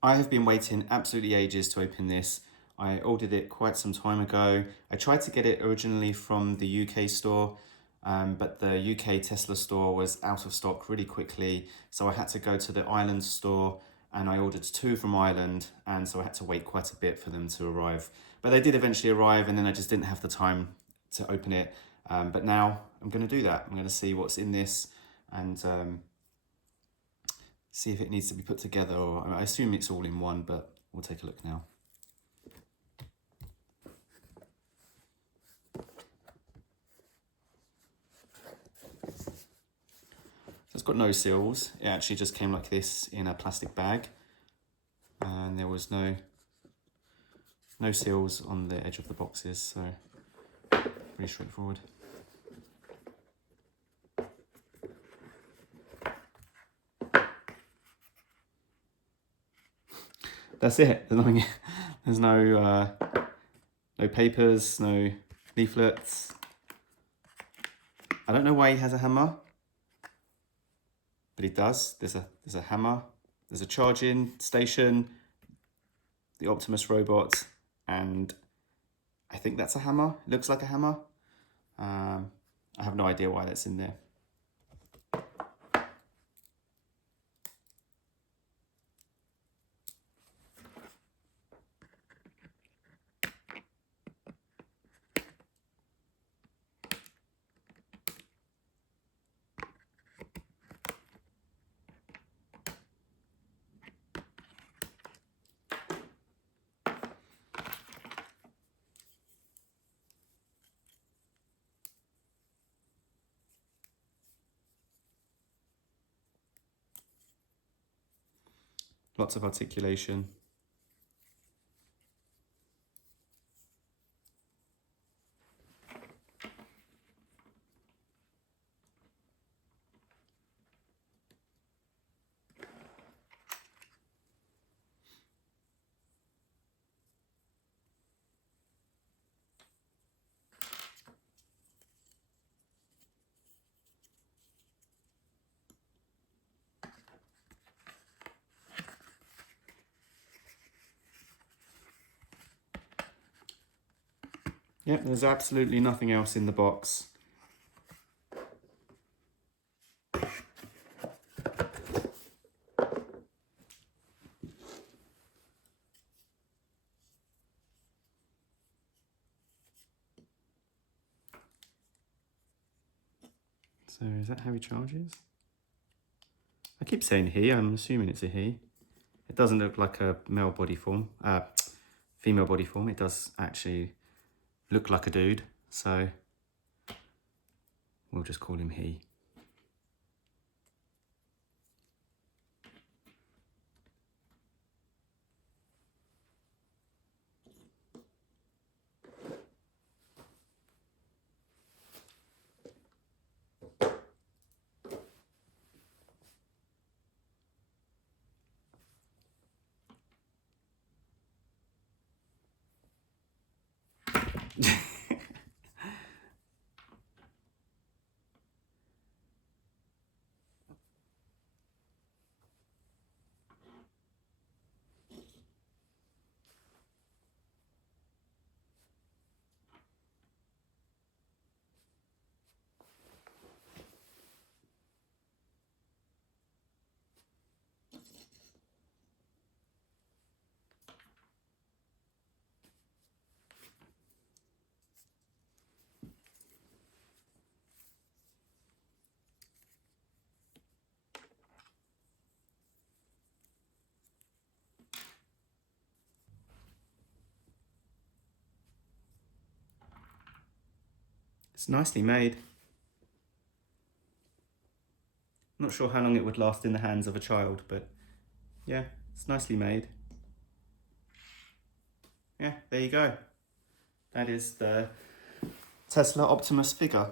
I have been waiting absolutely ages to open this. I ordered it quite some time ago. I tried to get it originally from the UK store, but the UK Tesla store was out of stock really quickly. So I had to go to the Ireland store and I ordered two from Ireland. And so I had to wait quite a bit for them to arrive. But they did eventually arrive and then I just didn't have the time to open it. But now I'm going to do that. I'm going to see what's in this and see if it needs to be put together, or I assume it's all in one, but we'll take a look now. So it's got no seals. It actually just came like this in a plastic bag, and there was no seals on the edge of the boxes, so pretty straightforward. That's it. There's no papers, no leaflets. I don't know why he has a hammer, but he does. There's a hammer. There's a charging station, the Optimus robot, and I think that's a hammer. It looks like a hammer. I have no idea why that's in there. Lots of articulation. Yep, there's absolutely nothing else in the box. So is that how he charges? I keep saying he, I'm assuming it's a he. It doesn't look like a male body form, female body form. It does actually look like a dude, so we'll just call him he. It's nicely made. Not sure how long it would last in the hands of a child, but yeah, it's nicely made. Yeah, there you go. That is the Tesla Optimus figure.